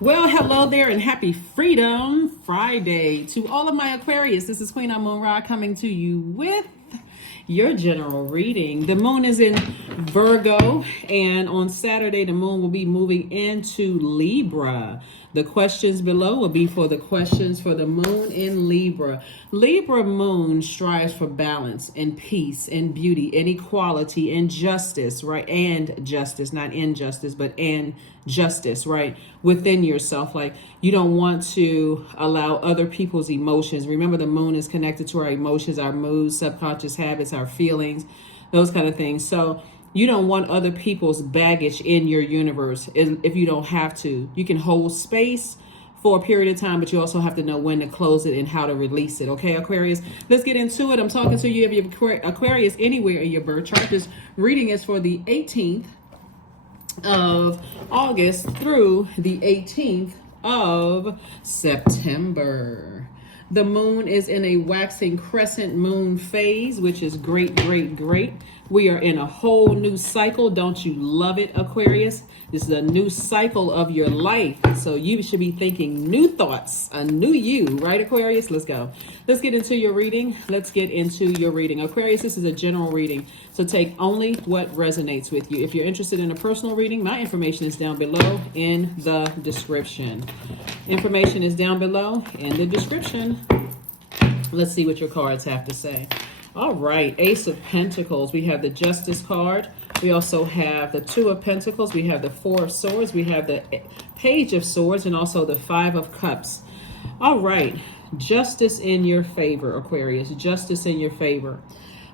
Well, hello there and happy Freedom Friday to all of my Aquarius. This is Queen Amun Ra coming to you with your general reading. The moon is in Virgo, and on Saturday, the moon will be moving into Libra. The questions below will be for the questions for the moon in Libra. Libra moon strives for balance and peace and beauty and equality and justice, right? And justice, not injustice, but and justice, right? Within yourself. Like, you don't want to allow other people's emotions. Remember, the moon is connected to our emotions, our moods, subconscious habits, our feelings, those kind of things. So you don't want other people's baggage in your universe if you don't have to. You can hold space for a period of time, but you also have to know when to close it and how to release it. Okay, Aquarius, let's get into it. I'm talking to you if you're Aquarius anywhere in your birth chart. This reading is for the 18th of August through the 18th of September. The moon is in a waxing crescent moon phase, which is great, great, great. We are in a whole new cycle. Don't you love it, Aquarius? This is a new cycle of your life. So you should be thinking new thoughts, a new you, right, Aquarius? Let's go. Let's get into your reading. Aquarius, this is a general reading. So take only what resonates with you. If you're interested in a personal reading, my information is down below in the description. Information is down below in the description. Let's see what your cards have to say. All right, Ace of Pentacles. We have the Justice card. We also have the Two of Pentacles. We have the Four of Swords. We have the Page of Swords and also the Five of Cups. All right, justice in your favor, Aquarius. Justice in your favor.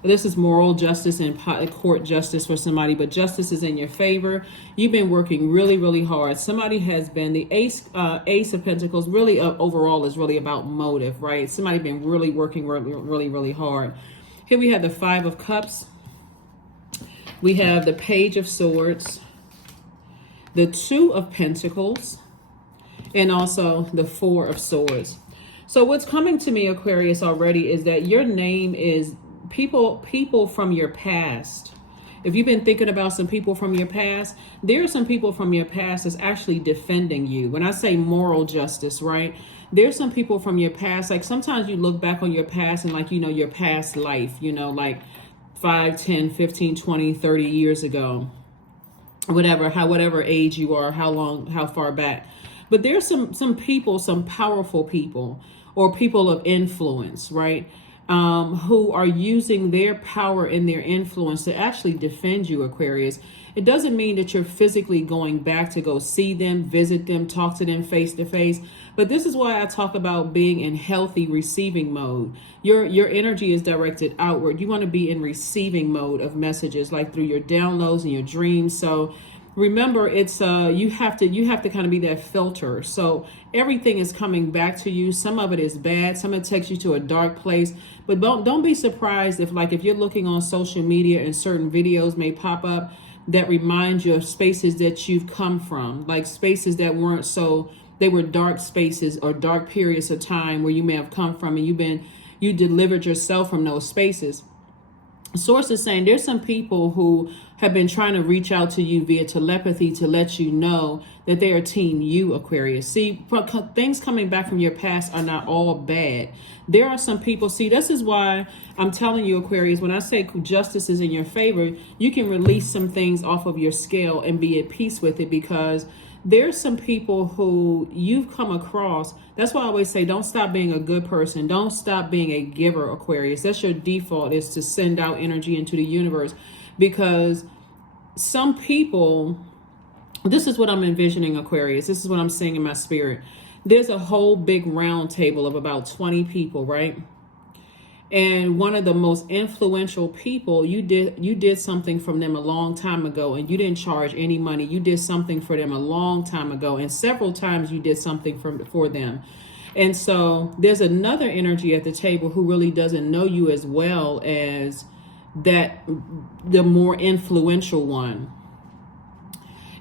This is moral justice and court justice for somebody, but justice is in your favor. You've been working really, really hard. Somebody has been, the Ace of Pentacles really overall is really about motive, right? Somebody been really working really, really hard. Here we have the Five of Cups. We have the Page of Swords, the Two of Pentacles, and also the Four of Swords. So what's coming to me, Aquarius, already is that your name is people from your past. If you've been thinking about some people from your past, there are some people from your past that's actually defending you. When I say moral justice, right? There's some people from your past. Like, sometimes you look back on your past and, like, you know, your past life, you know, like 5, 10, 15, 20, 30 years ago, whatever age you are, how far back. But there's some people, some powerful people or people of influence, right? Who are using their power and their influence to actually defend you, Aquarius. It doesn't mean that you're physically going back to go see them, visit them, talk to them face to face. But this is why I talk about being in healthy receiving mode. Your energy is directed outward. You want to be in receiving mode of messages, like through your downloads and your dreams. So remember, it's you have to kind of be that filter. So everything is coming back to you. Some of it is bad, some of it takes you to a dark place. But don't be surprised if you're looking on social media and certain videos may pop up that remind you of spaces that you've come from, like spaces that weren't so, they were dark spaces or dark periods of time where you may have come from, and you delivered yourself from those spaces. Source is saying there's some people who have been trying to reach out to you via telepathy to let you know that they are team you, Aquarius. See, things coming back from your past are not all bad. There are some people, see, this is why I'm telling you, Aquarius, when I say justice is in your favor, you can release some things off of your scale and be at peace with it, because there's some people who you've come across. That's why I always say, don't stop being a good person. Don't stop being a giver, Aquarius. That's your default, is to send out energy into the universe. Because some people, this is what I'm envisioning, Aquarius. This is what I'm seeing in my spirit. There's a whole big round table of about 20 people, right? And one of the most influential people, you did something from them a long time ago, and you didn't charge any money. You did something for them a long time ago, and several times you did something for them. And so there's another energy at the table who really doesn't know you as well as that, the more influential one.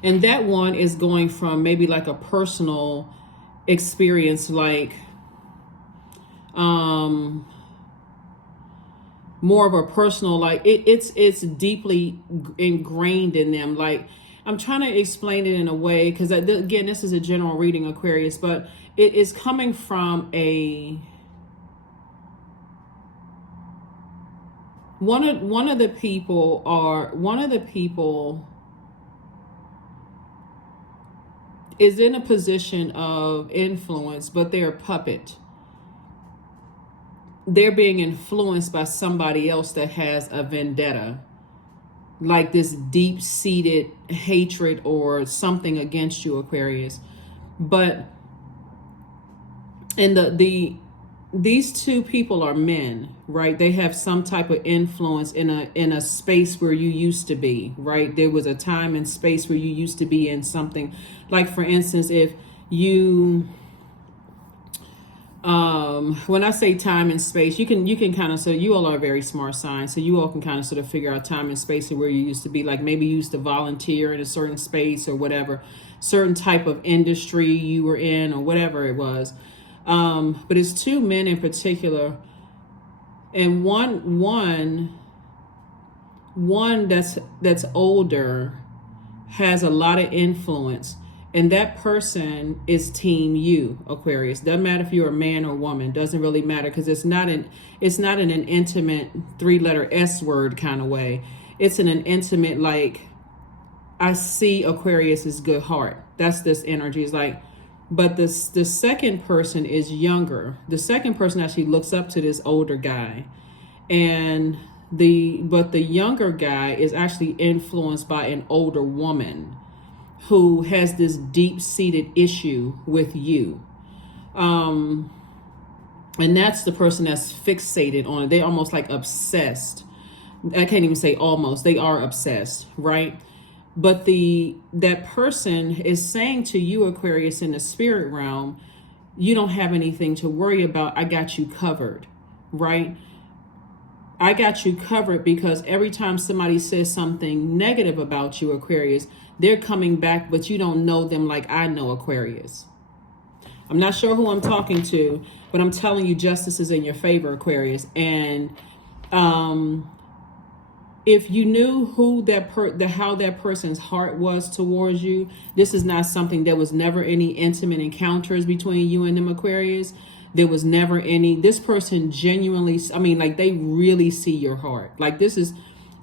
And that one is going from maybe like a personal experience, like more of a personal, like it's deeply ingrained in them. Like I'm trying to explain it in a way, because again, this is a general reading, Aquarius, but it is coming from one of the people is in a position of influence, but they're a puppet. They're being influenced by somebody else that has a vendetta, like this deep-seated hatred or something against you, Aquarius. But and these two people are men, right? They have some type of influence in a space where you used to be, right? There was a time and space where you used to be in something. Like, for instance, if you when I say time and space, you can kind of, so you all are very smart signs, so you all can kind of sort of figure out time and space of where you used to be. Like, maybe you used to volunteer in a certain space or whatever, certain type of industry you were in or whatever it was. But it's two men in particular, and one that's older has a lot of influence, and that person is team you, Aquarius. Doesn't matter if you're a man or woman, doesn't really matter, because it's not in an intimate 3-letter S word kind of way. It's in an intimate, like, I see Aquarius's good heart. That's this energy. It's like, but the second person is younger. The second person actually looks up to this older guy, and the younger guy is actually influenced by an older woman who has this deep-seated issue with you. And that's the person that's fixated on it. They're almost like obsessed. I can't even say almost. They are obsessed, right? But that person is saying to you, Aquarius, in the spirit realm, you don't have anything to worry about. I got you covered, right? I got you covered, because every time somebody says something negative about you, Aquarius, they're coming back, but you don't know them like I know Aquarius. I'm not sure who I'm talking to, but I'm telling you, justice is in your favor, Aquarius. And if you knew who how that person's heart was towards you, this is not something, there was never any intimate encounters between you and them, Aquarius. There was never any, this person genuinely, I mean, like, they really see your heart. Like, this is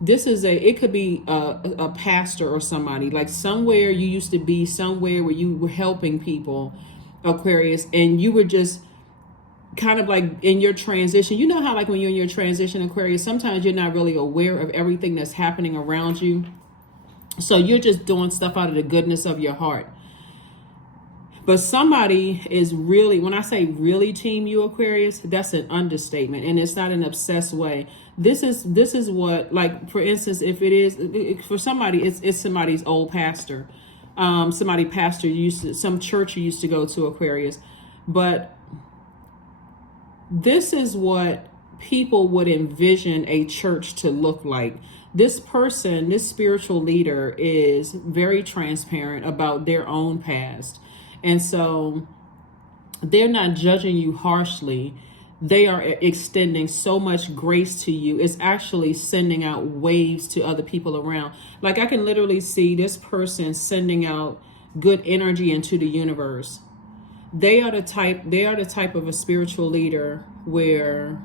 it could be a pastor or somebody, like somewhere you used to be, somewhere where you were helping people, Aquarius, and you were just kind of like in your transition. You know how, like, when you're in your transition, Aquarius, sometimes you're not really aware of everything that's happening around you. So you're just doing stuff out of the goodness of your heart. But somebody is really, when I say really team you, Aquarius, that's an understatement, and it's not an obsessed way. This is what, like, for instance, if it is for somebody, it's somebody's old pastor, some church you used to go to, Aquarius. But this is what people would envision a church to look like. This person, this spiritual leader, is very transparent about their own past. And so they're not judging you harshly. They are extending so much grace to you. It's actually sending out waves to other people around. Like, I can literally see this person sending out good energy into the universe. They are the type of a spiritual leader where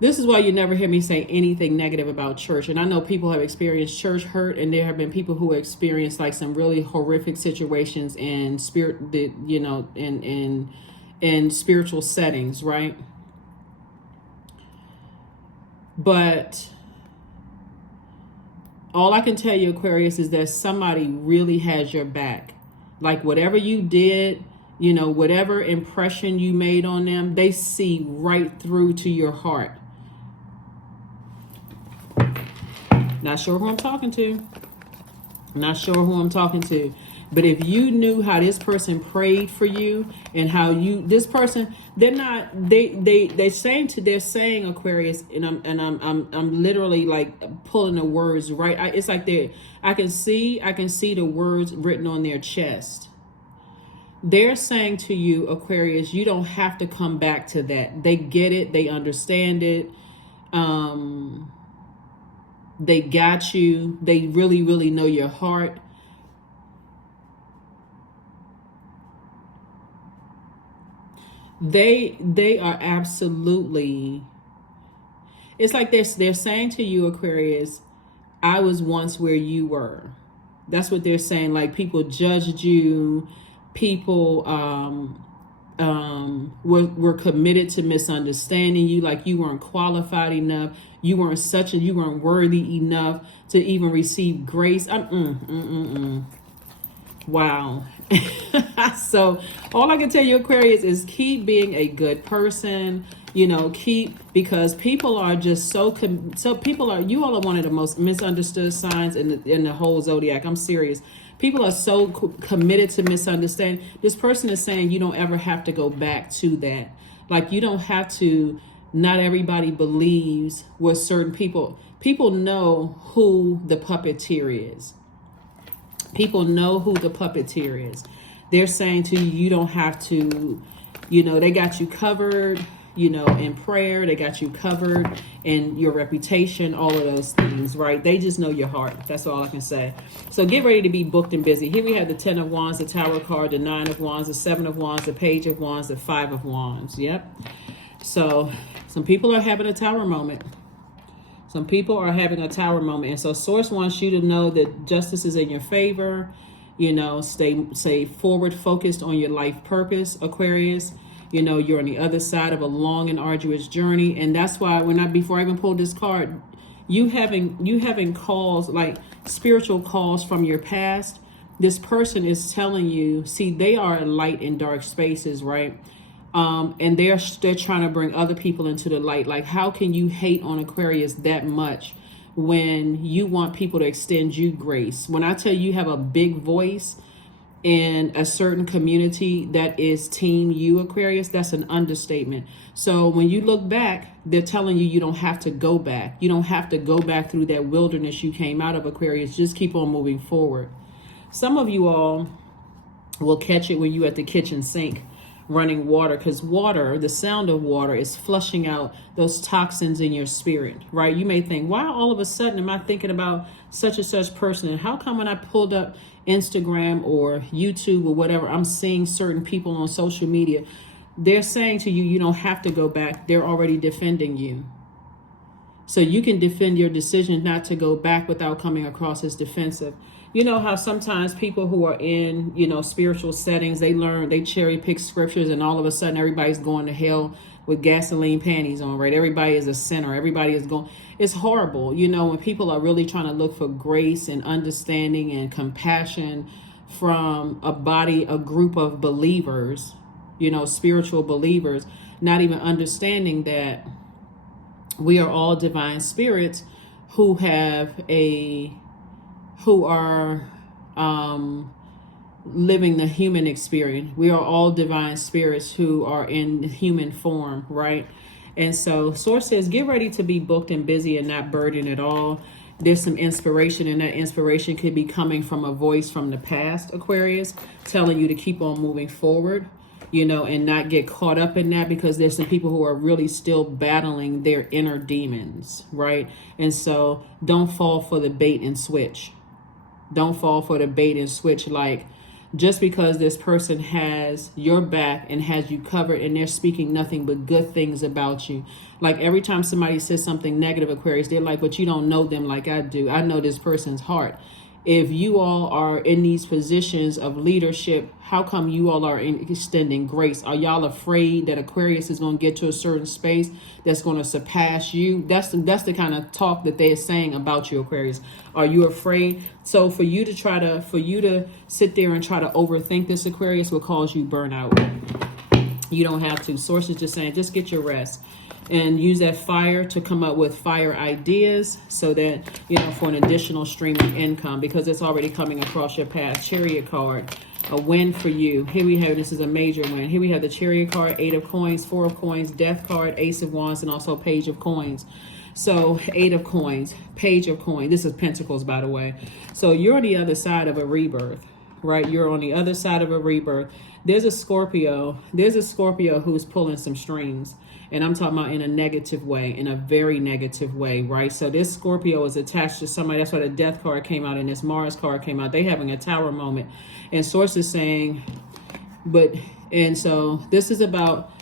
this is why you never hear me say anything negative about church. And I know people have experienced church hurt, and there have been people who experienced like some really horrific situations in in spiritual settings, right? But all I can tell you, Aquarius, is that somebody really has your back. Like, whatever you did, whatever impression you made on them, they see right through to your heart. Not sure who I'm talking to. But if you knew how this person prayed for you, and how this person, they're saying, Aquarius, and I'm literally like pulling the words right. It's like I can see the words written on their chest. They're saying to you, Aquarius, you don't have to come back to that. They get it. They understand it. Um, they got you. They really, really know your heart. They are absolutely, it's like they're saying to you, Aquarius, I was once where you were. That's what they're saying. Like, people judged you, people were committed to misunderstanding you, like you weren't qualified enough, you weren't worthy enough to even receive grace. Wow. So all I can tell you, Aquarius, is keep being a good person. Because people are just so people are, you all are one of the most misunderstood signs in the whole zodiac. I'm serious. People are so committed to misunderstand. This person is saying you don't ever have to go back to that. Like, you don't have to. Not everybody believes what certain people know who the puppeteer is. People know who the puppeteer is. They're saying to you, you don't have to, they got you covered, in prayer. They got you covered in your reputation, all of those things, right? They just know your heart. That's all I can say. So get ready to be booked and busy. Here we have the 10 of Wands, the Tower card, the 9 of Wands, the 7 of Wands, the Page of Wands, the 5 of Wands. Yep. So some people are having a Tower moment. Some people are having a Tower moment. And so Source wants you to know that justice is in your favor. Stay forward focused on your life purpose, Aquarius. You're on the other side of a long and arduous journey. And that's why before I even pulled this card, you having calls, like spiritual calls from your past. This person is telling you, see, they are light in dark spaces, right? And they're trying to bring other people into the light. Like, how can you hate on Aquarius that much when you want people to extend you grace? When I tell you have a big voice in a certain community that is team you, Aquarius, that's an understatement. So when you look back, they're telling you don't have to go back. You don't have to go back through that wilderness you came out of, Aquarius. Just keep on moving forward. Some of you all will catch it when you at the kitchen sink running water, because water, the sound of water, is flushing out those toxins in your spirit, right? You may think, why all of a sudden am I thinking about such and such person? And how come when I pulled up Instagram or YouTube or whatever, I'm seeing certain people on social media? They're saying to you, you don't have to go back. They're already defending you. So you can defend your decision not to go back without coming across as defensive. You know how sometimes people who are in, spiritual settings, they cherry pick scriptures, and all of a sudden everybody's going to hell with gasoline panties on, right? Everybody is a sinner. Everybody is going. It's horrible, when people are really trying to look for grace and understanding and compassion from a group of believers, spiritual believers, not even understanding that we are all divine spirits who are living the human experience. We are all divine spirits who are in human form, right? And so Source says, get ready to be booked and busy and not burdened at all. There's some inspiration, and that inspiration could be coming from a voice from the past, Aquarius, telling you to keep on moving forward, and not get caught up in that, because there's some people who are really still battling their inner demons, right? And so don't fall for the bait and switch. Don't fall for the bait and switch. Like, just because this person has your back and has you covered and they're speaking nothing but good things about you. Like, every time somebody says something negative, Aquarius, they're like, but you don't know them like I do. I know this person's heart. If you all are in these positions of leadership, how come you all are extending grace? Are y'all afraid that Aquarius is going to get to a certain space that's going to surpass you? That's the kind of talk that they're saying about you, Aquarius. Are you afraid? So for you to sit there and try to overthink this, Aquarius, will cause you burnout. You don't have to. Source is just saying, just get your rest. And use that fire to come up with fire ideas, so that, for an additional stream of income, because it's already coming across your path. Chariot card, a win for you. Here we have, this is a major win. Here we have the Chariot card, 8 of coins, 4 of coins, Death card, Ace of wands, and also Page of coins. So 8 of coins, Page of coins. This is Pentacles, by the way. So you're on the other side of a rebirth, right? You're on the other side of a rebirth. There's a Scorpio who's pulling some strings. And I'm talking about in a negative way, in a very negative way, right? So this Scorpio is attached to somebody. That's why the death card came out and this Mars card came out. They having a tower moment. And Source is saying, and so this is about,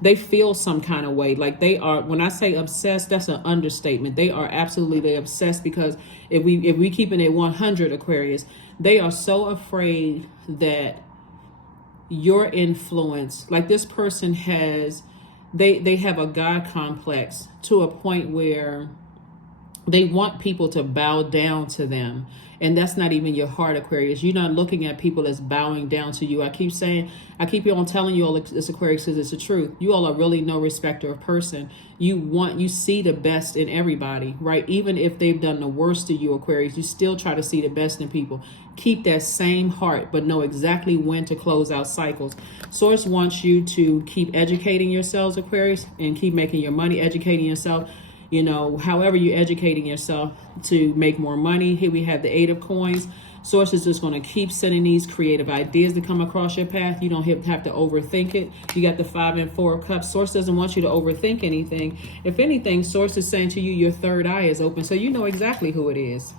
they feel some kind of way. Like they are, when I say obsessed, that's an understatement. They are absolutely obsessed, because if we keep it at 100, Aquarius, they are so afraid that your influence, like this person has, they have a God complex to a point where they want people to bow down to them. And that's not even your heart, Aquarius. You're not looking at people as bowing down to you. I keep on telling you all this, Aquarius, because it's the truth. You all are really no respecter of person. You see the best in everybody, right? Even if they've done the worst to you, Aquarius, you still try to see the best in people. Keep that same heart, but know exactly when to close out cycles. Source wants you to keep educating yourselves, Aquarius, and keep making your money, educating yourself. You know, however you're educating yourself to make more money. Here we have the 8 of coins. Source is just going to keep sending these creative ideas to come across your path. You don't have to overthink it. You got the 5 and 4 of cups. Source doesn't want you to overthink anything. If anything, Source is saying to you, your third eye is open, so you know exactly who it is.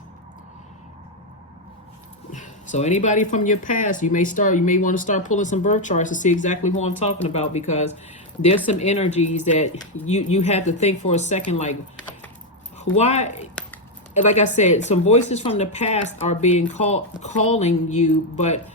So anybody from your past, you may want to start pulling some birth charts to see exactly who I'm talking about, because there's some energies that you have to think for a second, like, why? Like I said, some voices from the past are being calling you, but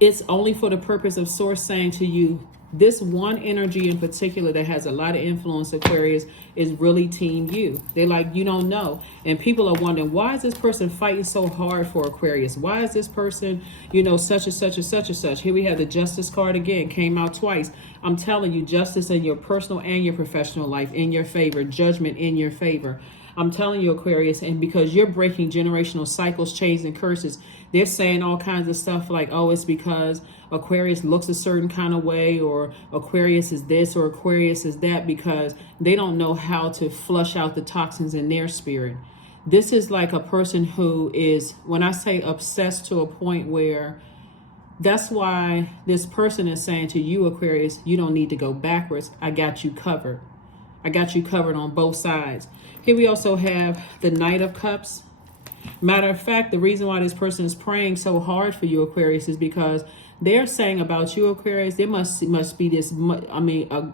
it's only for the purpose of Source saying to you, this one energy in particular that has a lot of influence, Aquarius, is really team you. They're like, you don't know. And people are wondering, why is this person fighting so hard for Aquarius? Why is this person, such and such and such and such? Here we have the Justice card again, came out twice. I'm telling you, justice in your personal and your professional life in your favor, judgment in your favor. I'm telling you, Aquarius, and because you're breaking generational cycles, chains, and curses, they're saying all kinds of stuff like, oh, it's because Aquarius looks a certain kind of way, or Aquarius is this, or Aquarius is that, because they don't know how to flush out the toxins in their spirit. This is like a person who is, when I say obsessed to a point where, that's why this person is saying to you, Aquarius, you don't need to go backwards. I got you covered. I got you covered on both sides. Here we also have the Knight of Cups. Matter of fact, the reason why this person is praying so hard for you, Aquarius, is because they're saying about you, Aquarius, there must be this,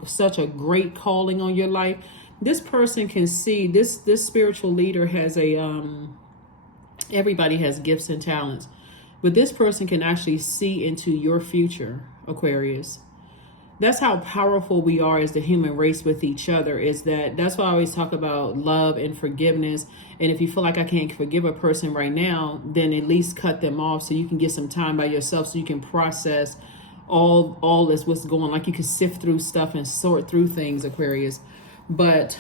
such a great calling on your life. This person can see, this spiritual leader has everybody has gifts and talents, but this person can actually see into your future, Aquarius. That's how powerful we are as the human race with each other. That's why I always talk about love and forgiveness. And if you feel like I can't forgive a person right now, then at least cut them off so you can get some time by yourself, so you can process all this, what's going on. Like you can sift through stuff and sort through things, Aquarius. But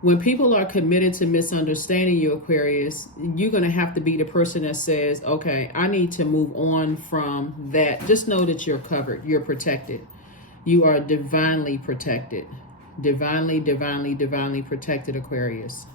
when people are committed to misunderstanding you, Aquarius, you're going to have to be the person that says, okay, I need to move on from that. Just know that you're covered. You're protected. You are divinely protected. Divinely, divinely, divinely protected, Aquarius.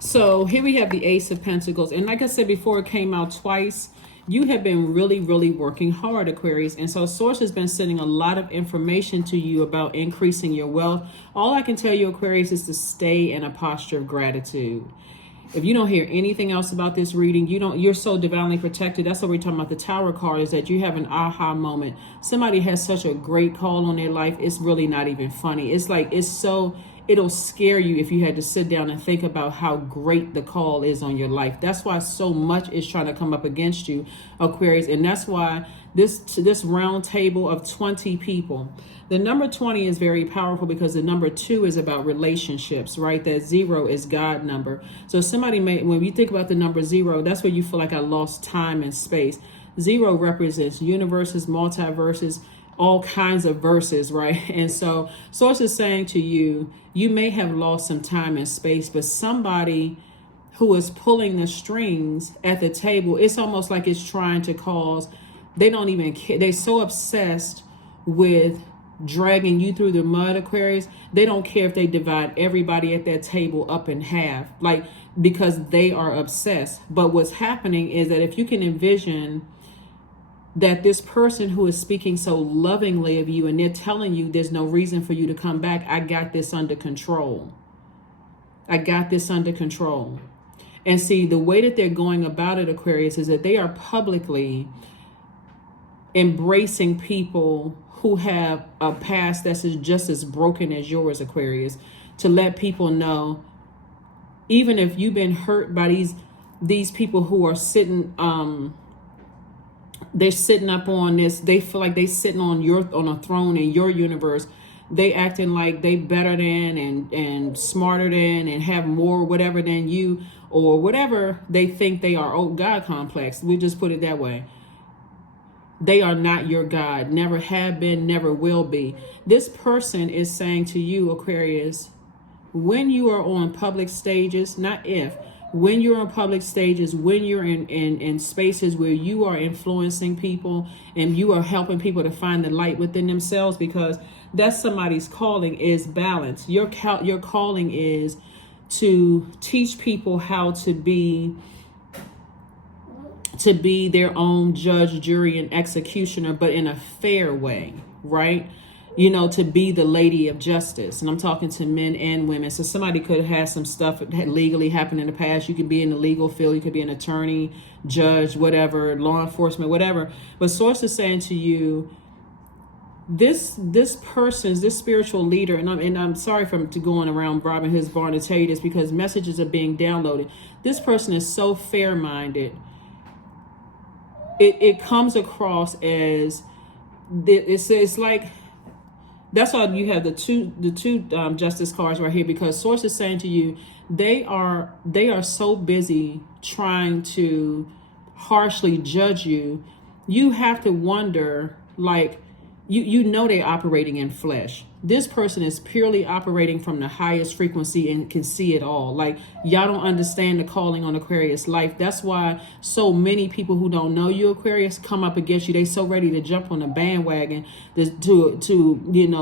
So here we have the Ace of Pentacles. And like I said before, it came out twice. You have been really, really working hard, Aquarius. And so Source has been sending a lot of information to you about increasing your wealth. All I can tell you, Aquarius, is to stay in a posture of gratitude. If you don't hear anything else about this reading, you're so divinely protected. That's what we're talking about. The Tower card is that you have an aha moment. Somebody has such a great call on their life. It's really not even funny. It's like, it'll scare you if you had to sit down and think about how great the call is on your life. That's why so much is trying to come up against you, Aquarius. And that's why this round table of 20 people, the number 20 is very powerful, because the number 2 is about relationships, right? That 0 is God number. So somebody when you think about the number 0, that's where you feel like I lost time and space. 0 represents universes, multiverses, all kinds of verses, right? And so Source is saying to you, you may have lost some time and space, but somebody who is pulling the strings at the table, it's almost like it's trying to cause, they don't even care. They're so obsessed with dragging you through the mud, Aquarius. They don't care if they divide everybody at that table up in half, like, because they are obsessed. But what's happening is that if you can envision that this person who is speaking so lovingly of you and they're telling you there's no reason for you to come back, I got this under control. I got this under control. And see, the way that they're going about it, Aquarius, is that they are publicly embracing people who have a past that's just as broken as yours, Aquarius, to let people know, even if you've been hurt by these people who are sitting, they're sitting up on this, they feel like they sitting on a throne in your universe. They acting like they better than and smarter than and have more whatever than you, or whatever they think they are. Oh, God complex. We just put it that way. They are not your God. Never have been, never will be. This person is saying to you, Aquarius, when you are on public stages, not if, when you're on public stages, when you're in spaces where you are influencing people and you are helping people to find the light within themselves, because that's somebody's calling, is balance. Your calling is to teach people how to be their own judge, jury, and executioner, but in a fair way, right? You know, to be the lady of justice. And I'm talking to men and women. So somebody could have some stuff that had legally happened in the past. You could be in the legal field. You could be an attorney, judge, whatever, law enforcement, whatever. But Source is saying to you, this spiritual leader, and I'm sorry for going around robbing his barn to tell you this, because messages are being downloaded. This person is so fair-minded. It comes across as it's like, that's why you have the two justice cards right here, because Source is saying to you, they are so busy trying to harshly judge you. You have to wonder, like, you know they're operating in flesh. This person is purely operating from the highest frequency and can see it all. Like, y'all don't understand the calling on Aquarius life. That's why so many people who don't know you, Aquarius, come up against you. They so ready to jump on the bandwagon to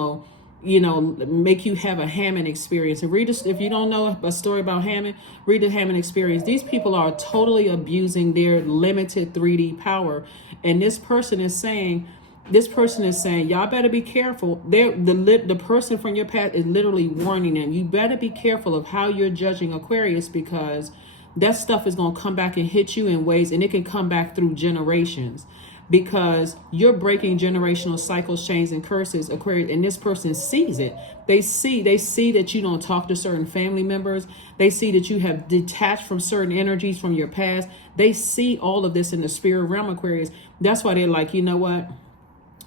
make you have a Hammond experience. And read this, if you don't know a story about Hammond, read the Hammond experience. These people are totally abusing their limited 3D power. And this person is saying, y'all better be careful. The person from your past is literally warning them. You better be careful of how you're judging Aquarius, because that stuff is going to come back and hit you in ways, and it can come back through generations, because you're breaking generational cycles, chains, and curses, Aquarius, and this person sees it. They see that you don't talk to certain family members. They see that you have detached from certain energies from your past. They see all of this in the spirit realm, Aquarius. That's why they're like, you know what?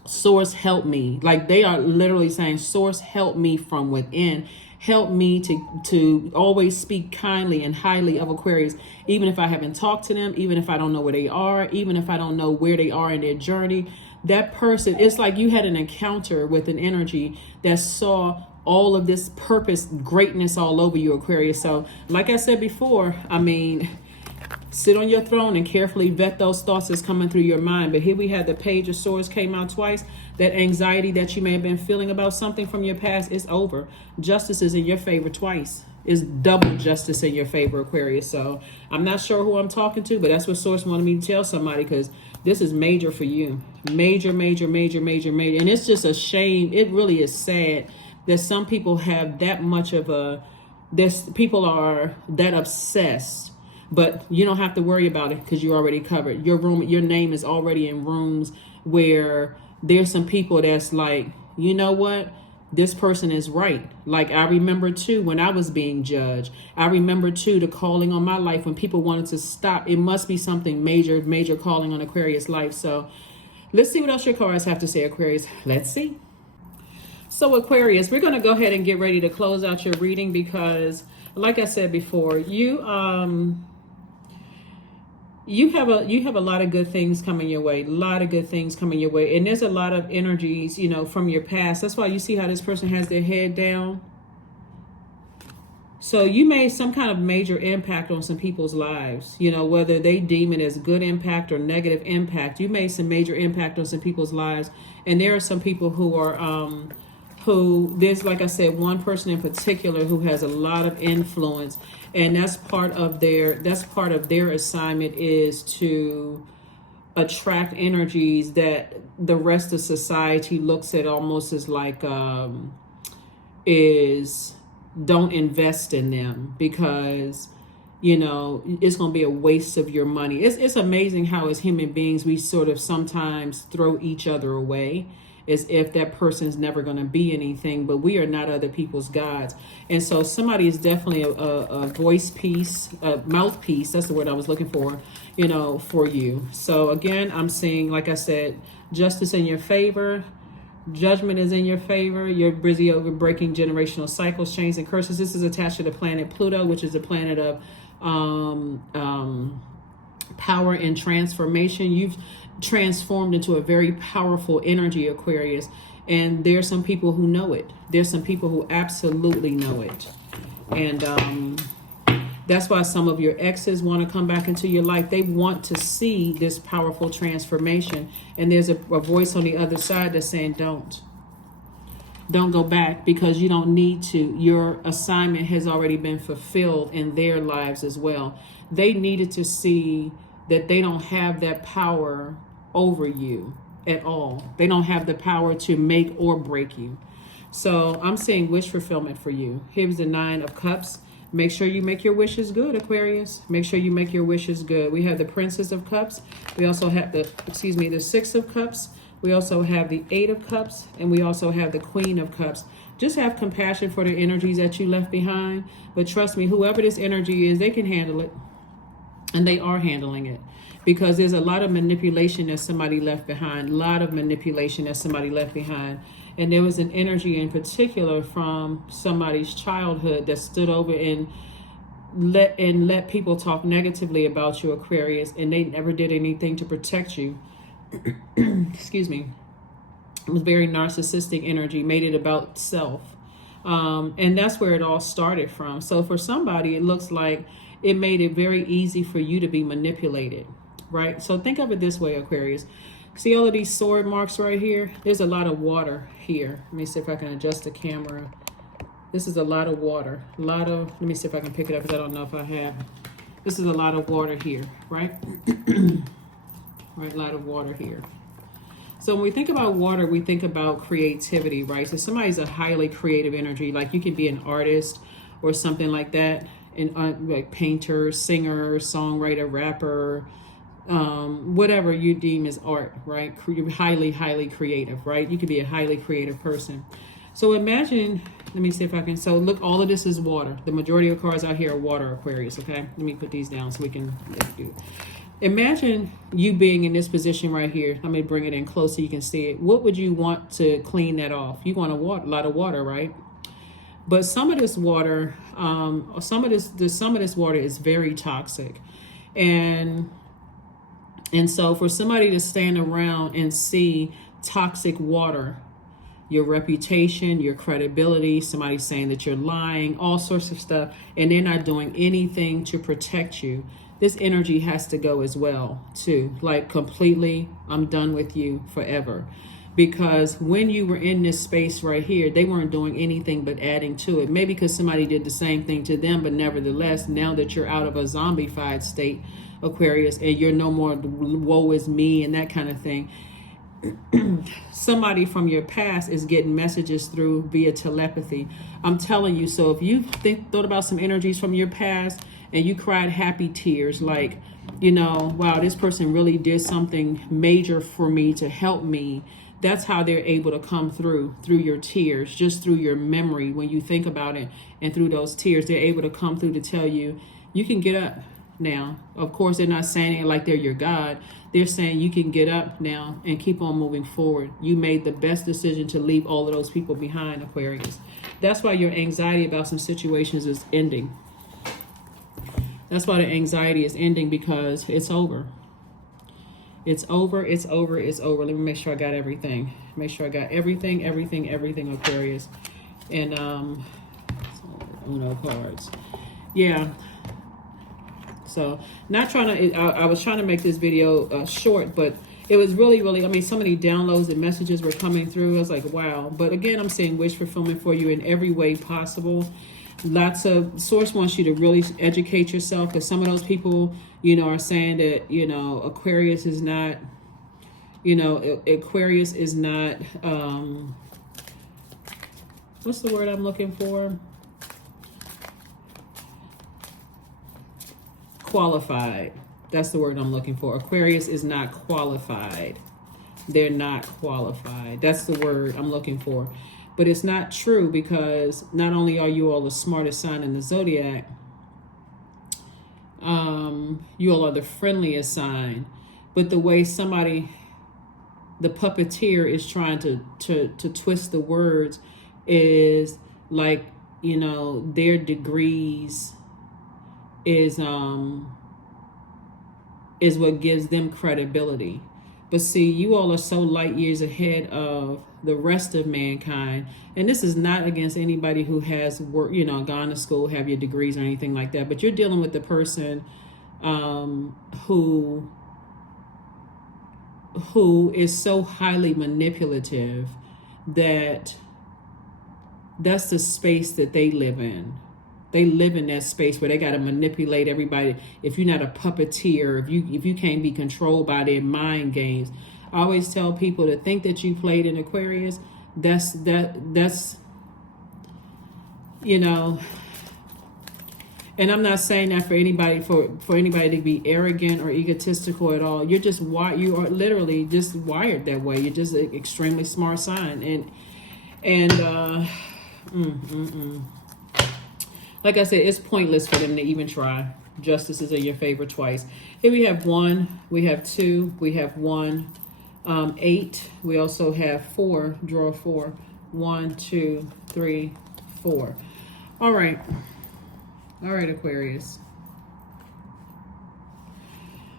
Source, help me. Like, they are literally saying, Source, help me from within. Help me to always speak kindly and highly of Aquarius, even if I haven't talked to them, even if I don't know where they are, even if I don't know where they are in their journey. That person, it's like you had an encounter with an energy that saw all of this purpose, greatness all over you, Aquarius. So like I said before, I mean, sit on your throne and carefully vet those thoughts that's coming through your mind. But here we have the Page of Swords came out twice. That anxiety that you may have been feeling about something from your past is over. Justice is in your favor twice. It's double justice in your favor, Aquarius. So I'm not sure who I'm talking to, but that's what Source wanted me to tell somebody, because this is major for you. Major, major, major, major, major. And it's just a shame. It really is sad that some people have that much of people are that obsessed. But you don't have to worry about it, because you're already covered. Your name is already in rooms where there's some people that's like, you know what? This person is right. Like, I remember too, when I was being judged. I remember too, the calling on my life when people wanted to stop. It must be something major, major calling on Aquarius life. So let's see what else your cards have to say, Aquarius. Let's see. So Aquarius, we're going to go ahead and get ready to close out your reading, because like I said before, you have a lot of good things coming your way, and there's a lot of energies, from your past. That's why you see how this person has their head down. So you made some kind of major impact on some people's lives, whether they deem it as good impact or negative impact. You made some major impact on some people's lives, and there are some people who are there's, like I said, one person in particular who has a lot of influence, and that's part of their assignment is to attract energies that the rest of society looks at almost as like is don't invest in them, because it's going to be a waste of your money. It's amazing how as human beings we sort of sometimes throw each other away as if that person's never going to be anything, but we are not other people's gods. And so somebody is definitely a voice piece, a mouthpiece, that's the word I was looking for, for you. So again, I'm seeing, like I said, justice in your favor, judgment is in your favor. You're busy over breaking generational cycles, chains, and curses. This is attached to the planet Pluto, which is a planet of power and transformation. You've transformed into a very powerful energy, Aquarius, and there's some people who know it. There's some people who absolutely know it, and that's why some of your exes want to come back into your life. They want to see this powerful transformation, and there's a voice on the other side that's saying don't go back, because you don't need to. Your assignment has already been fulfilled in their lives as well. They needed to see that they don't have that power over you at all. They don't have the power to make or break you. So I'm saying wish fulfillment for you. Here's the 9 of Cups. Make sure you make your wishes good, Aquarius. Make sure you make your wishes good. We have the Princess of Cups. We also have the 6 of Cups. We also have the 8 of Cups, and we also have the Queen of Cups. Just have compassion for the energies that you left behind. But trust me, whoever this energy is, they can handle it. And they are handling it. Because there's a lot of manipulation that somebody left behind. A lot of manipulation that somebody left behind. And there was an energy in particular from somebody's childhood that stood over and let people talk negatively about you, Aquarius, and they never did anything to protect you. Excuse me. It was very narcissistic energy, made it about self. And that's where it all started from. So for somebody, it looks like it made it very easy for you to be manipulated, right? So think of it this way, Aquarius. See all of these sword marks right here? There's a lot of water here. Let me see if I can adjust the camera. This is a lot of water. Let me see if I can pick it up, because I don't know if I have. This is a lot of water here, right? Right, a lot of water here. So when we think about water, we think about creativity, right? So somebody's a highly creative energy, like you can be an artist or something like that, and like painter, singer, songwriter, rapper, whatever you deem as art, right? You're highly creative, right? You could be a highly creative person. So imagine, let me see if I can, so look, all of this is water. The majority of cards out here are water, Aquarius, okay? Let me put these down so we can do. Imagine you being in this position right here. Let me bring it in close so you can see it. What would you want to clean that off? You want a lot of water, right? But some of this water, some of this water is very toxic, and so for somebody to stand around and see toxic water, your reputation, your credibility, somebody saying that you're lying, all sorts of stuff, and they're not doing anything to protect you. This energy has to go as well, too. Like completely, I'm done with you forever. Because when you were in this space right here, they weren't doing anything but adding to it. Maybe because somebody did the same thing to them, but nevertheless, now that you're out of a zombified state, Aquarius, and you're no more woe is me and that kind of thing, somebody from your past is getting messages through via telepathy. I'm telling you. So if you thought about some energies from your past and you cried happy tears, like, wow, this person really did something major for me to help me, that's how they're able to come through your tears, just through your memory. When you think about it and through those tears, they're able to come through to tell you, you can get up now. Of course, they're not saying it like they're your God. They're saying you can get up now and keep on moving forward. You made the best decision to leave all of those people behind, Aquarius. That's why your anxiety about some situations is ending. That's why the anxiety is ending, because it's over. It's over, it's over, it's over. Let me make sure I got everything. Make sure I got everything, Aquarius. And, Uno cards. Yeah. So, not trying to, I was trying to make this video short, but it was really, I mean, so many downloads and messages were coming through. I was like, wow. But again, I'm saying wish fulfillment for you in every way possible. Lots of source wants you to really educate yourself, because some of those people, are saying that, Aquarius is not, Aquarius is not, what's the word I'm looking for? Qualified. That's the word I'm looking for. Aquarius is not qualified. They're not qualified. That's the word I'm looking for. But it's not true, because not only are you all the smartest sign in the zodiac, you all are the friendliest sign. But the way the puppeteer is trying to twist the words is like, their degrees is what gives them credibility. But see, you all are so light years ahead of the rest of mankind. And this is not against anybody who has work, gone to school, have your degrees or anything like that. But you're dealing with the person who is so highly manipulative that's the space that they live in. They live in that space where they got to manipulate everybody. If you're not a puppeteer, if you can't be controlled by their mind games. I always tell people to think that you played in Aquarius. That's and I'm not saying that for anybody to be arrogant or egotistical at all. You are literally just wired that way. You're just an extremely smart sign, and like I said, it's pointless for them to even try. Justices are your favorite twice. Here we have 1, we have 2, we have 1, 8. We also have 4. Draw 4. 1, 2, 3, 4. All right, Aquarius.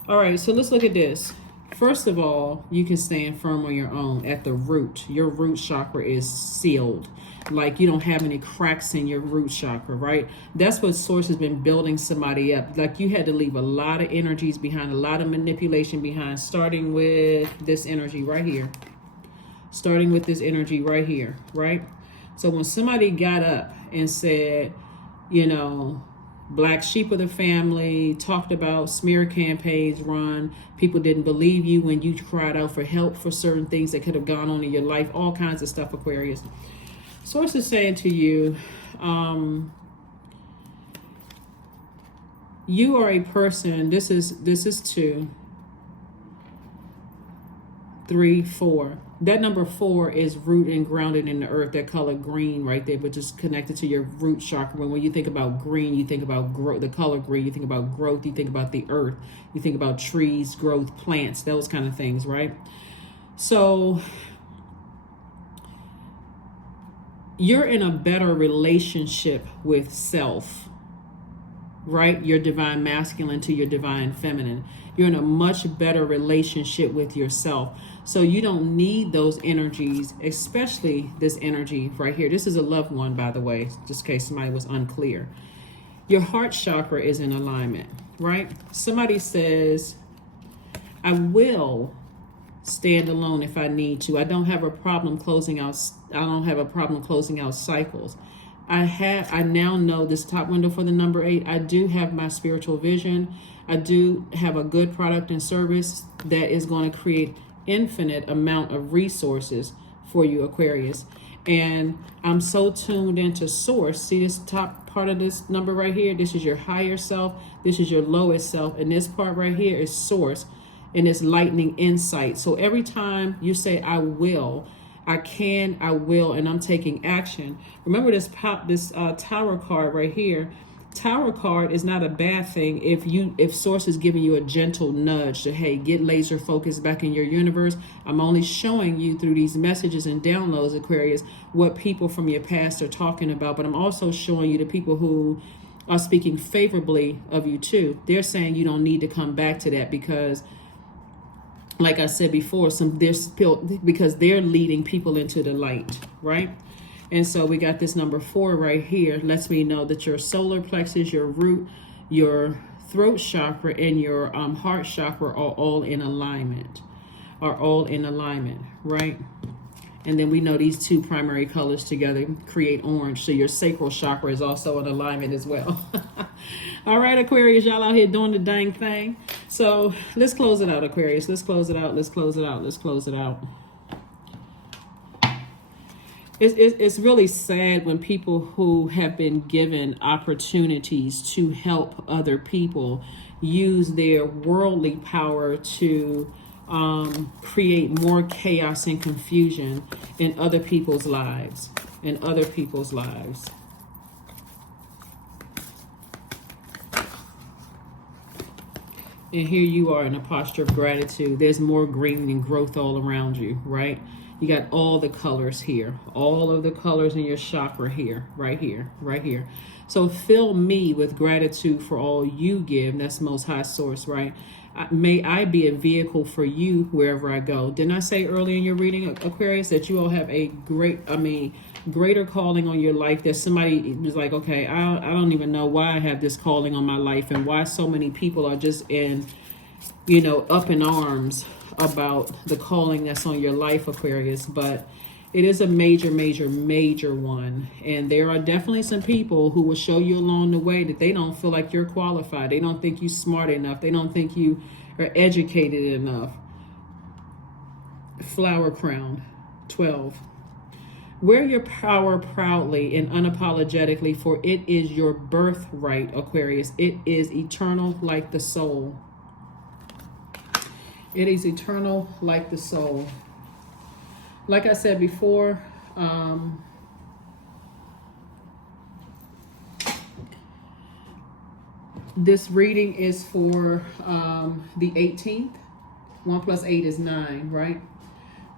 All right, so let's look at this. First of all, you can stand firm on your own at the root. Your root chakra is sealed. Like, you don't have any cracks in your root chakra, right? That's what Source has been building somebody up. Like, you had to leave a lot of energies behind, a lot of manipulation behind, starting with this energy right here. Starting with this energy right here, right? So when somebody got up and said, black sheep of the family, talked about smear campaigns run, people didn't believe you when you cried out for help for certain things that could have gone on in your life, all kinds of stuff, Aquarius. Source is saying to you, you are a person, this is 2, 3, 4. That number 4 is root and grounded in the earth, that color green right there, which is connected to your root chakra. When you think about green, you think about the color green, you think about growth, you think about the earth, you think about trees, growth, plants, those kind of things, right? So you're in a better relationship with self, right? Your divine masculine to your divine feminine. You're in a much better relationship with yourself. So you don't need those energies, especially this energy right here. This is a loved one, by the way, just in case somebody was unclear. Your heart chakra is in alignment, right? Somebody says, I will stand alone if I need to. I don't have a problem closing out cycles. I now know this top window for the number 8. I do have my spiritual vision. I do have a good product and service that is going to create infinite amount of resources for you, Aquarius. And I'm so tuned into Source. See this top part of this number right here? This is your higher self. This is your lowest self. And this part right here is Source. And it's lightning insight. So every time you say, I will, I can, I will, and I'm taking action. Remember this Tower card right here. Tower card is not a bad thing if Source is giving you a gentle nudge to, hey, get laser focused back in your universe. I'm only showing you through these messages and downloads, Aquarius, what people from your past are talking about. But I'm also showing you the people who are speaking favorably of you too. They're saying you don't need to come back to that because, like I said before, because they're leading people into the light, right? And so we got this number 4 right here. Lets me know that your solar plexus, your root, your throat chakra, and your heart chakra are all in alignment. Right? And then we know these two primary colors together create orange. So your sacral chakra is also in alignment as well. All right, Aquarius, y'all out here doing the dang thing. So let's close it out, Aquarius. Let's close it out. Let's close it out. Let's close it out. It's really sad when people who have been given opportunities to help other people use their worldly power to create more chaos and confusion in other people's lives. And here you are in a posture of gratitude. There's more green and growth all around you, right? You got all the colors here, all of the colors in your chakra here, right here, right here. So fill me with gratitude for all you give. That's Most High Source, right? May I be a vehicle for you wherever I go. Didn't I say early in your reading, Aquarius, that you all have a greater calling on your life, that somebody was like, okay, I don't even know why I have this calling on my life and why so many people are just in, up in arms about the calling that's on your life, Aquarius. But it is a major, major, major one. And there are definitely some people who will show you along the way that they don't feel like you're qualified. They don't think you're smart enough. They don't think you are educated enough. Flower crown, 12. Wear your power proudly and unapologetically, for it is your birthright, Aquarius. It is eternal like the soul. It is eternal like the soul. Like I said before, this reading is for the 18th. 1 plus 8 is 9, right?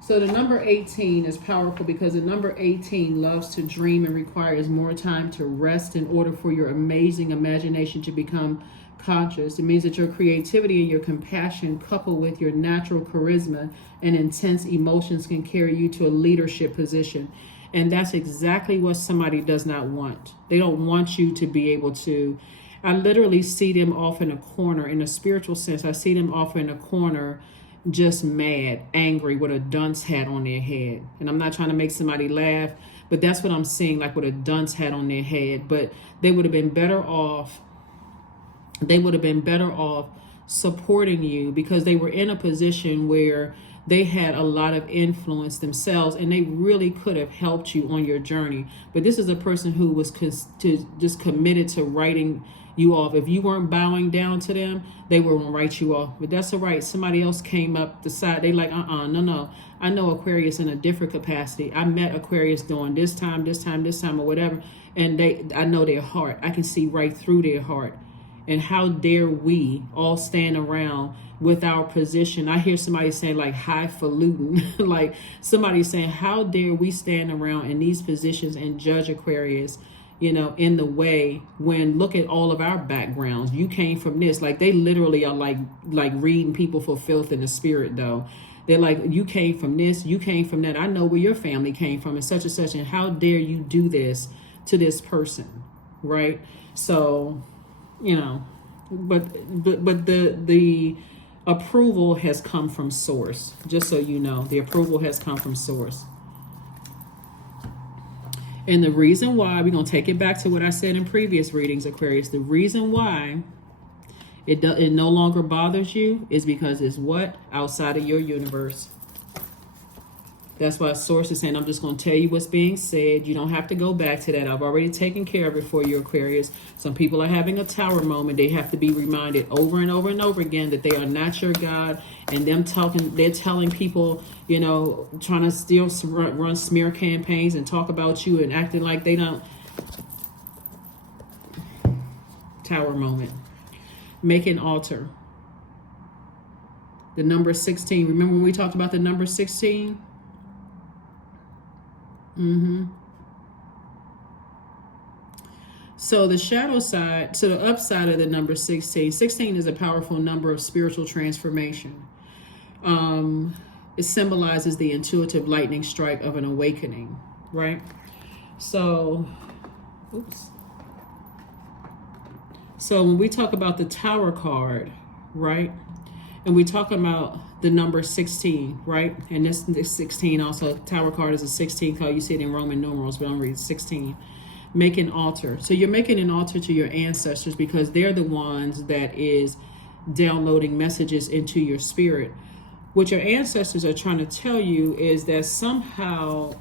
So the number 18 is powerful because the number 18 loves to dream and requires more time to rest in order for your amazing imagination to become conscious. It means that your creativity and your compassion, coupled with your natural charisma and intense emotions, can carry you to a leadership position. And that's exactly what somebody does not want. They don't want you to be able to. I literally see them off in a corner. In a spiritual sense, I see them off in a corner, just mad, angry, with a dunce hat on their head. And I'm not trying to make somebody laugh, but that's what I'm seeing, like with a dunce hat on their head. But they would have been better off. They would have been better off supporting you because they were in a position where they had a lot of influence themselves and they really could have helped you on your journey. But this is a person who was just committed to writing you off. If you weren't bowing down to them, they were going to write you off. But that's all right. Somebody else came up the side. They like, no. I know Aquarius in a different capacity. I met Aquarius during this time, or whatever. And I know their heart. I can see right through their heart. And how dare we all stand around with our position? I hear somebody saying like highfalutin, like somebody saying, how dare we stand around in these positions and judge Aquarius, in the way when look at all of our backgrounds. You came from this. Like they literally are like reading people for filth in the spirit though. They're like, you came from this, you came from that. I know where your family came from and such and such. And how dare you do this to this person, right? So, but the approval has come from source. Just so you know, the approval has come from source. And the reason why, we're going to take it back to what I said in previous readings, Aquarius. The reason why it no longer bothers you is because it's what? Outside of your universe. That's why source is saying, I'm just going to tell you what's being said. You don't have to go back to that. I've already taken care of it for you, Aquarius. Some people are having a tower moment. They have to be reminded over and over and over again that they are not your God. And they're telling people, trying to still run smear campaigns and talk about you and acting like they don't. Tower moment. Make an altar. The number 16. Remember when we talked about the number 16? So the shadow side, so the upside of the number 16. 16 is a powerful number of spiritual transformation. It symbolizes the intuitive lightning strike of an awakening, right? So, So when we talk about the Tower card, right? And we're talking about the number 16, right? And this 16 also, Tower card is a 16 card. You see it in Roman numerals, but I'm reading 16. Make an altar. So you're making an altar to your ancestors because they're the ones that is downloading messages into your spirit. What your ancestors are trying to tell you is that somehow,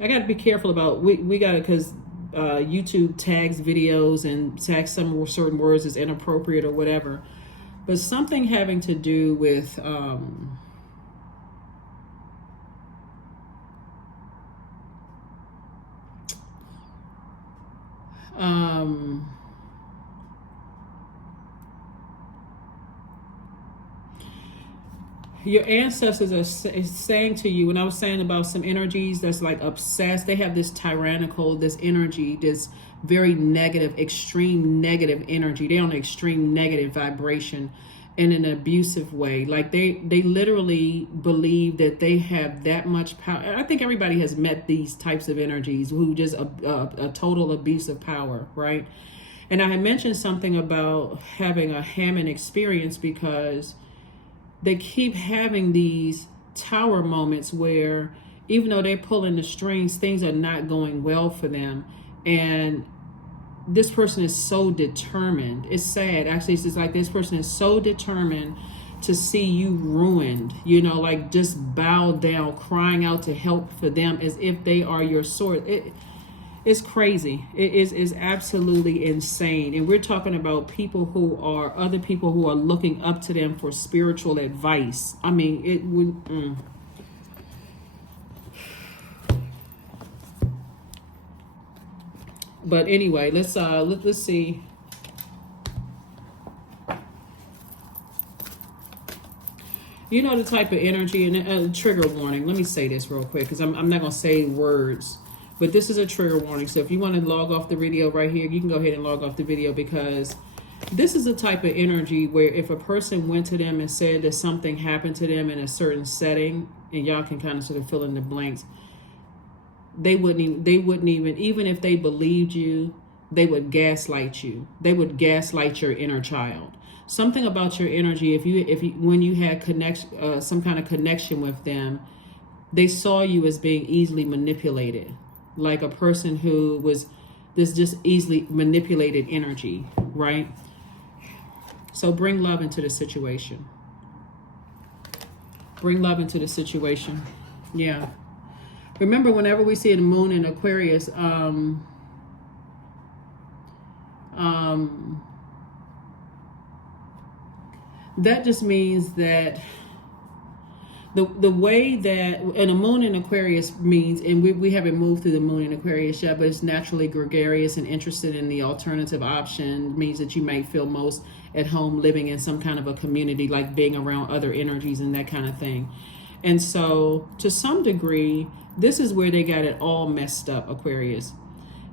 I got to be careful about, we got to, because YouTube tags videos and tags some certain words as inappropriate or whatever. But something having to do with your ancestors are saying to you, when I was saying about some energies that's like obsessed, they have this tyrannical, this energy, this very negative, extreme negative energy. They're on an extreme negative vibration in an abusive way. Like they literally believe that they have that much power. I think everybody has met these types of energies who just a total abuse of power, right? And I had mentioned something about having a Hammond experience because they keep having these tower moments where even though they're pulling the strings, things are not going well for them. And this person is so determined. It's sad. Actually, it's just like this person is so determined to see you ruined, like just bow down, crying out to help for them as if they are your source. It's crazy. It is absolutely insane. And we're talking about people other people who are looking up to them for spiritual advice. I mean, it would. But anyway, let's see. You know the type of energy and trigger warning. Let me say this real quick because I'm not gonna say words. But this is a trigger warning. So if you want to log off the video right here, you can go ahead and log off the video because this is a type of energy where if a person went to them and said that something happened to them in a certain setting, and y'all can kind of sort of fill in the blanks, they wouldn't even if they believed you, they would gaslight you. They would gaslight your inner child. Something about your energy, if you when you had some kind of connection with them, they saw you as being easily manipulated. Like a person who was this just easily manipulated energy, right? So bring love into the situation. Bring love into the situation. Yeah. Remember, whenever we see the moon in Aquarius, that just means that the way that, and a moon in Aquarius means, and we haven't moved through the moon in Aquarius yet, but it's naturally gregarious and interested in the alternative option, means that you may feel most at home living in some kind of a community, like being around other energies and that kind of thing. And so to some degree, this is where they got it all messed up, Aquarius.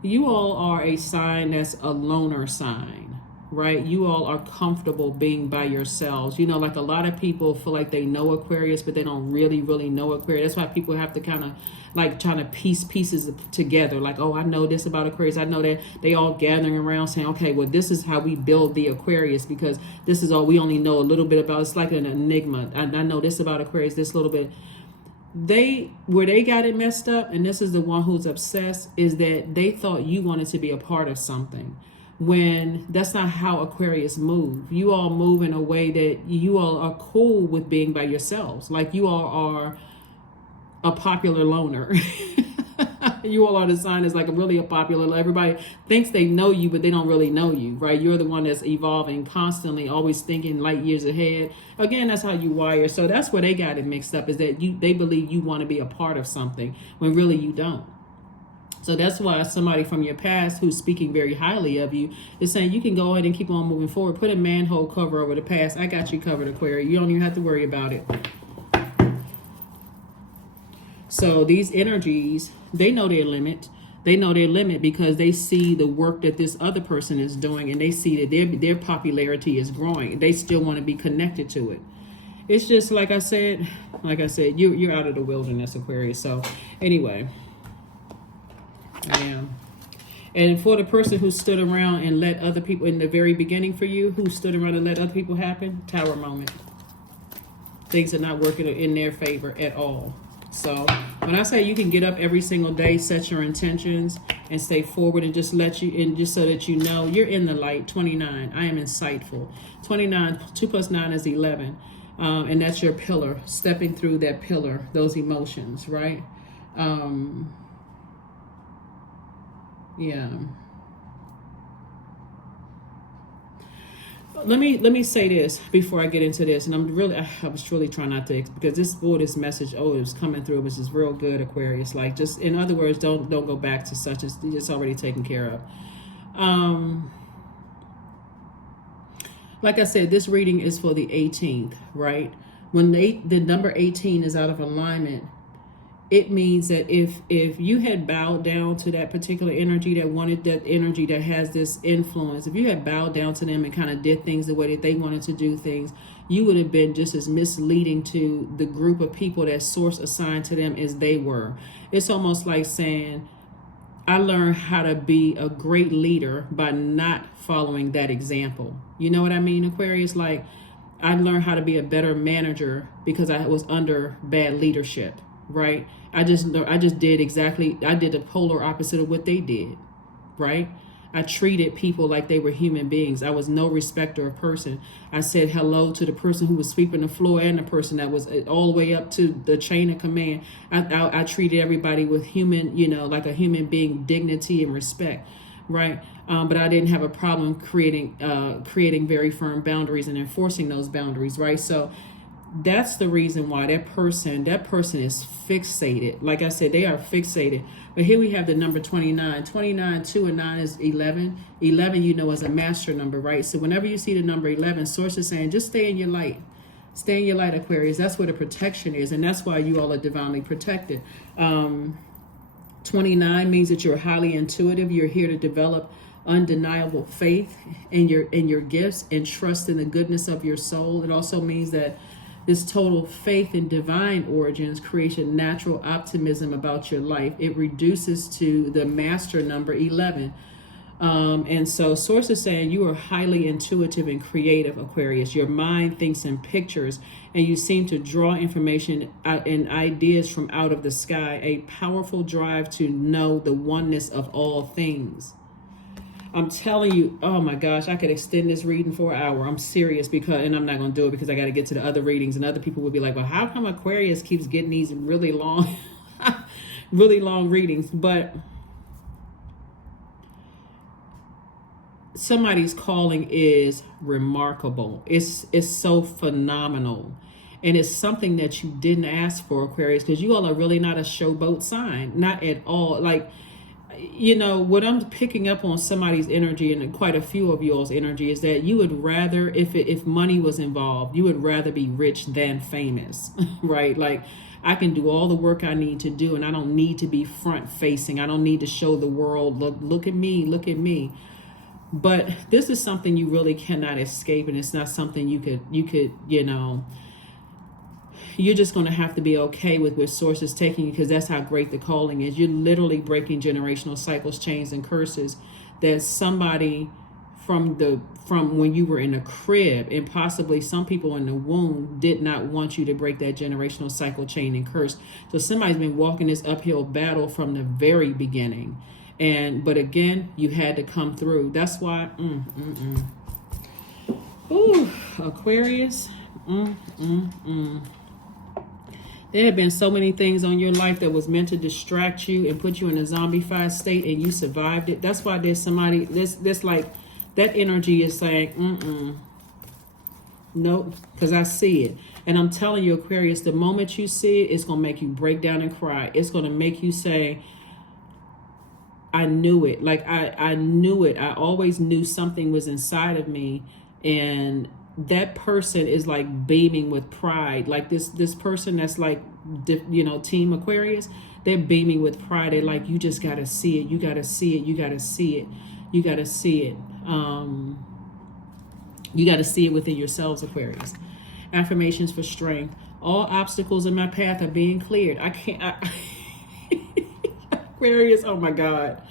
You all are a sign that's a loner sign, right? You all are comfortable being by yourselves. Like a lot of people feel like they know Aquarius, but they don't really know Aquarius. That's why people have to kind of like trying to piece pieces together. Like, oh, I know this about Aquarius. I know that they all gathering around saying, okay, well, this is how we build the Aquarius because this is all we only know a little bit about. It's like an enigma. I know this about Aquarius, this little bit. Where they got it messed up, and this is the one who's obsessed, is that they thought you wanted to be a part of something. When that's not how Aquarius move. You all move in a way that you all are cool with being by yourselves. Like you all are a popular loner. You all are the sign is like a popular, everybody thinks they know you, but they don't really know you, right? You're the one that's evolving constantly, always thinking light years ahead. Again, that's how you wire. So that's where they got it mixed up, is that they believe you want to be a part of something when really you don't. So that's why somebody from your past who's speaking very highly of you is saying you can go ahead and keep on moving forward. Put a manhole cover over the past. I got you covered, Aquarius. You don't even have to worry about it. So these energies, they know their limit. They know their limit because they see the work that this other person is doing, and they see that their popularity is growing. They still want to be connected to it. It's just like I said, you're out of the wilderness, Aquarius. So anyway. Yeah. And for the person who stood around and let other people, in the very beginning for you, who stood around and let other people happen, Tower moment. Things are not working in their favor at all. So when I say you can get up every single day, set your intentions, and stay forward, and just let you in, just so that you know you're in the light. 29. I am insightful. 29. 2 plus 9 is 11, and that's your pillar. Stepping through that pillar, those emotions, right? Yeah. Let me say this before I get into this, and I was truly trying not to, because this message, it was coming through, which is real good, Aquarius. Like, just in other words, don't go back to such as it's already taken care of. Like I said, this reading is for the 18th, right? When the number 18 is out of alignment, it means that if you had bowed down to that particular energy, that wanted that energy that has this influence, if you had bowed down to them and kind of did things the way that they wanted to do things, you would have been just as misleading to the group of people that source assigned to them as they were. It's almost like saying, I learned how to be a great leader by not following that example. You know what I mean, Aquarius? Like, I learned how to be a better manager because I was under bad leadership, right? I just did the polar opposite of what they did, right? I treated people like they were human beings. I was no respecter of person. I said hello to the person who was sweeping the floor and the person that was all the way up to the chain of command. I treated everybody with human, like a human being, dignity and respect, right? But I didn't have a problem creating very firm boundaries and enforcing those boundaries, right? So that's the reason why that person is fixated. Like I said, they are fixated. But here we have the number 29. 29, 2 and 9 is 11. 11, is a master number, right? So whenever you see the number 11, source is saying, just stay in your light. Stay in your light, Aquarius. That's where the protection is. And that's why you all are divinely protected. 29 means that you're highly intuitive. You're here to develop undeniable faith in your gifts and trust in the goodness of your soul. It also means that this total faith in divine origins creates a natural optimism about your life. It reduces to the master number 11. And so source is saying you are highly intuitive and creative, Aquarius. Your mind thinks in pictures, and you seem to draw information and ideas from out of the sky. A powerful drive to know the oneness of all things. I'm telling you, oh my gosh, I could extend this reading for an hour. I'm serious, and I'm not going to do it because I got to get to the other readings, and other people will be like, well, how come Aquarius keeps getting these really long, really long readings? But somebody's calling is remarkable. It's so phenomenal. And it's something that you didn't ask for, Aquarius, because you all are really not a showboat sign. Not at all. Like, what I'm picking up on somebody's energy, and quite a few of y'all's energy, is that you would rather, if money was involved, you would rather be rich than famous, right? Like, I can do all the work I need to do, and I don't need to be front facing. I don't need to show the world, look at me, look at me. But this is something you really cannot escape, and it's not something you could, you're just going to have to be okay with where source is taking you, because that's how great the calling is. You're literally breaking generational cycles, chains, and curses that somebody from when you were in a crib, and possibly some people in the womb, did not want you to break that generational cycle, chain, and curse. So somebody's been walking this uphill battle from the very beginning. But again, you had to come through. That's why, Ooh, Aquarius, There have been so many things on your life that was meant to distract you and put you in a zombified state, and you survived it. That's why there's somebody, this like, that energy is saying, nope, because I see it. And I'm telling you, Aquarius, the moment you see it, it's going to make you break down and cry. It's going to make you say, I knew it. Like, I knew it. I always knew something was inside of me. And that person is like beaming with pride. Like this person that's like, Team Aquarius, they're beaming with pride. They're like, you just got to see it. You got to see it. You got to see it. You got to see it. You got to see it within yourselves, Aquarius. Affirmations for strength. All obstacles in my path are being cleared. Aquarius, oh my God.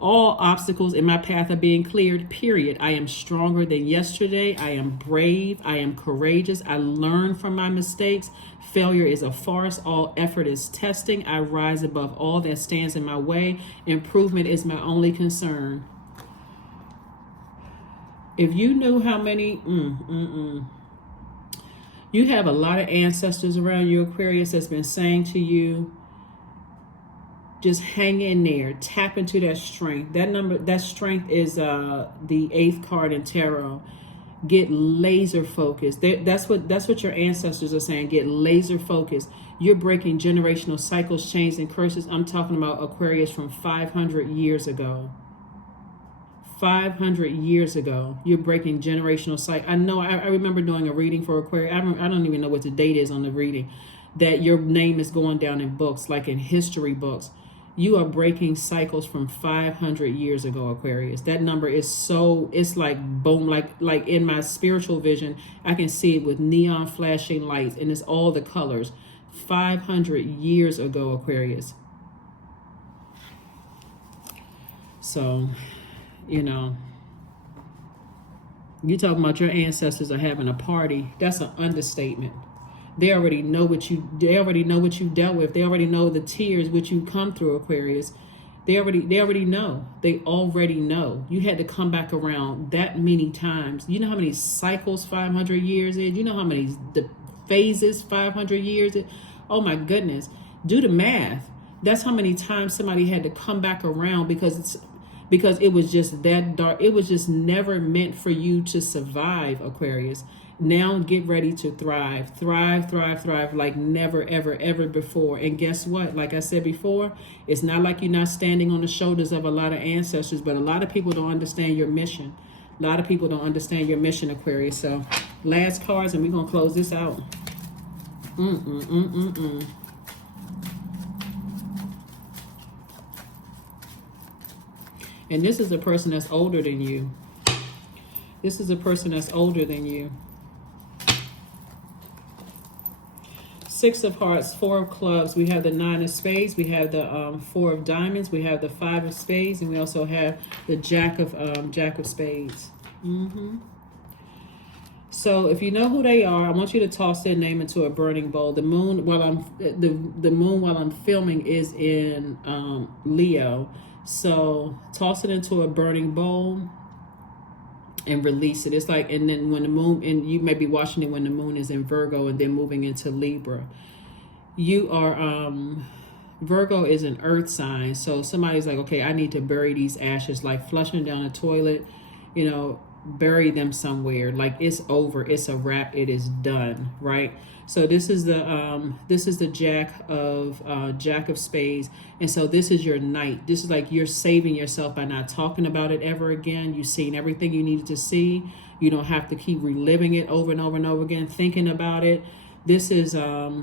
All obstacles in my path are being cleared, period. I am stronger than yesterday. I am brave. I am courageous. I learn from my mistakes. Failure is a farce. All effort is testing. I rise above all that stands in my way. Improvement is my only concern. If you knew how many, you have a lot of ancestors around you, Aquarius, that's been saying to you, just hang in there, tap into that strength. That strength is the 8th card in tarot. Get laser focused. That's what your ancestors are saying. Get laser focused. You're breaking generational cycles, chains, and curses. I'm talking about Aquarius from 500 years ago. 500 years ago, you're breaking generational cycles. I know. I remember doing a reading for Aquarius. I don't even know what the date is on the reading. That your name is going down in books, like in history books. You are breaking cycles from 500 years ago, Aquarius. That number is so, it's like boom, like in my spiritual vision, I can see it with neon flashing lights, and it's all the colors. 500 years ago, Aquarius. So, you know, you talking about your ancestors are having a party. That's an understatement. They already know what you dealt with. They already know the tears which you come through, Aquarius. They already know. They already know. You had to come back around that many times. You know how many cycles 500 years is? You know how many the phases 500 years is? Oh my goodness. Do the math. That's how many times somebody had to come back around because it was just that dark. It was just never meant for you to survive, Aquarius. Now get ready to thrive. Thrive like never, ever, ever before. And guess what? Like I said before, it's not like you're not standing on the shoulders of a lot of ancestors, but a lot of people don't understand your mission. A lot of people don't understand your mission, Aquarius. So last cards, and we're going to close this out. And this is a person that's older than you. This is a person that's older than you. 6 of Hearts, 4 of Clubs. We have the 9 of Spades. We have the 4 of Diamonds. We have the 5 of Spades, and we also have the Jack of Spades. So if you know who they are, I want you to toss their name into a burning bowl. The moon, while I'm filming, is in Leo. So toss it into a burning bowl and release it. It's like, and then when the moon, and you may be watching it when the moon is in Virgo and then moving into Libra. You are, Virgo is an earth sign. So somebody's like, okay, I need to bury these ashes, like flushing down a toilet, you know, bury them somewhere. Like it's over, it's a wrap, it is done, right? So this is the Jack of Spades, and so this is your night. This is like you're saving yourself by not talking about it ever again. You've seen everything you needed to see. You don't have to keep reliving it over and over and over again, thinking about it. This is the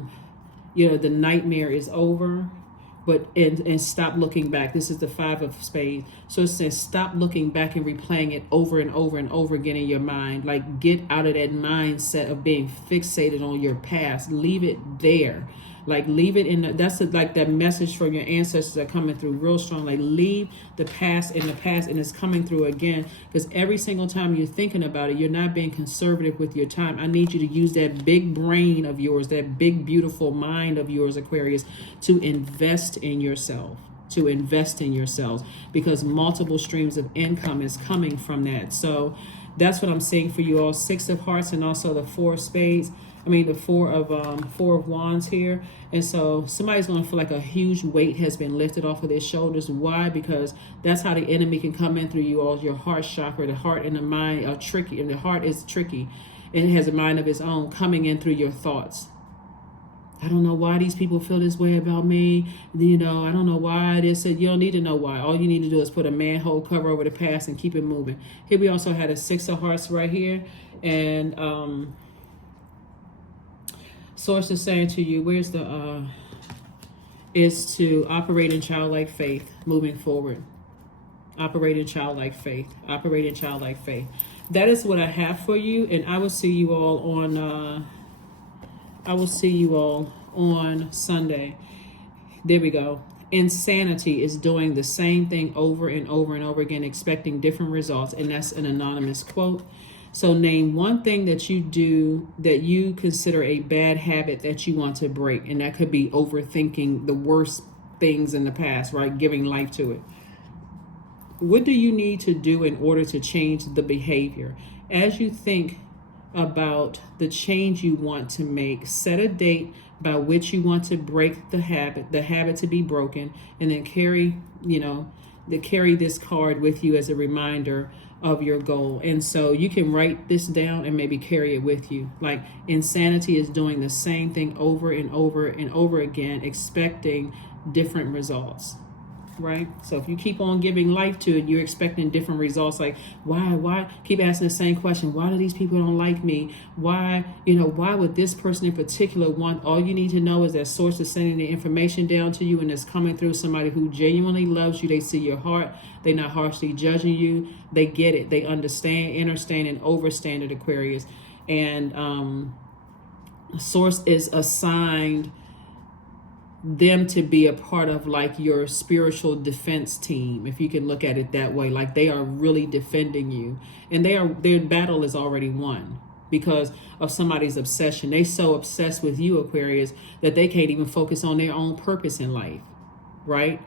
nightmare is over. But and stop looking back. This is the 5 of Spades. So it says stop looking back and replaying it over and over and over again in your mind. Like get out of that mindset of being fixated on your past. Leave it there. Like leave it in the, that's like that message from your ancestors are coming through real strong. Like leave the past in the past, and it's coming through again. Because every single time you're thinking about it, you're not being conservative with your time. I need you to use that big brain of yours, that big beautiful mind of yours, Aquarius, to invest in yourself. To invest in yourselves, because multiple streams of income is coming from that. So that's what I'm saying for you all. 6 of Hearts and also the 4 of Spades. I mean, the 4 of Wands here. And so somebody's going to feel like a huge weight has been lifted off of their shoulders. Why? Because that's how the enemy can come in through you all. Your heart chakra, the heart and the mind are tricky. And the heart is tricky. And it has a mind of its own coming in through your thoughts. I don't know why these people feel this way about me. You know, I don't know why they said you don't need to know why. All you need to do is put a manhole cover over the past and keep it moving. Here we also had a 6 of Hearts right here. And Source is saying to you, where's the, is to operate in childlike faith moving forward. Operate in childlike faith. Operate in childlike faith. That is what I have for you. And I will see you all on, Sunday. There we go. Insanity is doing the same thing over and over and over again, expecting different results. And that's an anonymous quote. So name one thing that you do that you consider a bad habit that you want to break. And that could be overthinking the worst things in the past, right? Giving life to it. What do you need to do in order to change the behavior? As you think about the change you want to make, set a date by which you want to break the habit to be broken, and then carry this card with you as a reminder of your goal. And so you can write this down and maybe carry it with you. Like, insanity is doing the same thing over and over and over again, expecting different results. Right? So if you keep on giving life to it, you're expecting different results. Like, why keep asking the same question? Why do these people don't like me? Why would this person in particular want? All you need to know is that source is sending the information down to you, and it's coming through somebody who genuinely loves you. They see your heart. They're not harshly judging you. They get it. They understand, understand, and overstand it, Aquarius. And source is assigned them to be a part of like your spiritual defense team, if you can look at it that way. Like, they are really defending you, and their battle is already won because of somebody's obsession. They so obsessed with you, Aquarius, that they can't even focus on their own purpose in life, right?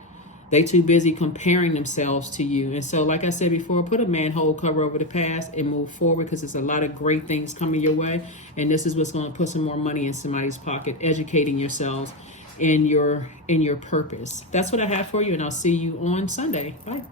They too busy comparing themselves to you. And so, like I said before, put a manhole cover over the past and move forward, because there's a lot of great things coming your way. And this is what's going to put some more money in somebody's pocket, educating yourselves in your purpose. That's what I have for you, and I'll see you on Sunday. Bye.